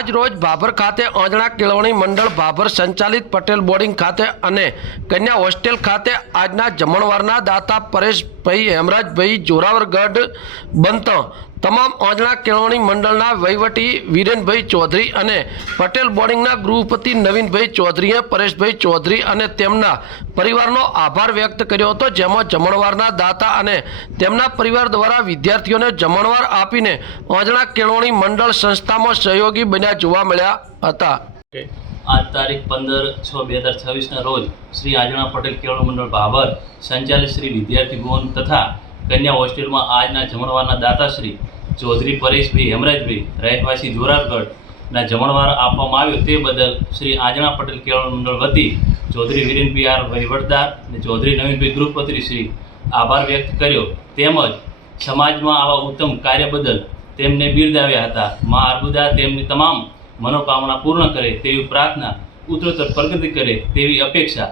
આજ રોજ ભાભર ખાતે ઓંજણા કેળવણી મંડળ ભાભર સંચાલિત પટેલ બોર્ડિંગ ખાતે અને કન્યા હોસ્ટેલ ખાતે આજના જમણવારના દાતા પરેશભાઈ હેમરાજભાઈ જોરાવરગઢ બનતો તમામ ઓંજણા કેળવણી મંડળના વહીવટી વિરેનભાઈ ચૌધરી અને પટેલ બોર્ડિંગના ગૃહપતિ નવીનભાઈ ચૌધરીએ પરેશભાઈ ચૌધરી અને તેમના પરિવારનો આભાર વ્યક્ત કર્યો હતો, જેમાં જમણવારના દાતા અને તેમના પરિવાર દ્વારા વિદ્યાર્થીઓને જમણવાર આપીને ઓંજણા કેળવણી મંડળ સંસ્થામાં સહયોગી બન્યા જોવા મળ્યા હતા। आज तारीख 15/6/2026 रोज श्री आंजना पटेल केळवणी मंडल भाभर संचालित श्री विद्यार्थी भवन तथा कन्या होस्टेल में आजना जमणवारना दाता श्री चौधरी परेशभाई हेमराजभाई રહેવાસી જોરાવરગઢના જમણવાર આપવામાં આવ્યો તે બદલ શ્રી આંજણા પટેલ કેળવણી મંડળ વતી ચૌધરી વિરેનભાઈ આર વહીવટદાર અને ચૌધરી નવીનભાઈ ગૃહપતિ શ્રી આભાર વ્યક્ત કર્યો, તેમજ સમાજમાં આવા ઉત્તમ કાર્ય બદલ તેમને બિરદાવ્યા હતા। મા અર્બુદા તેમની તમામ मनोकामना पूर्ण करे तेवी प्रार्थना, उत्तरोत्तर प्रगति करे तेवी अपेक्षा।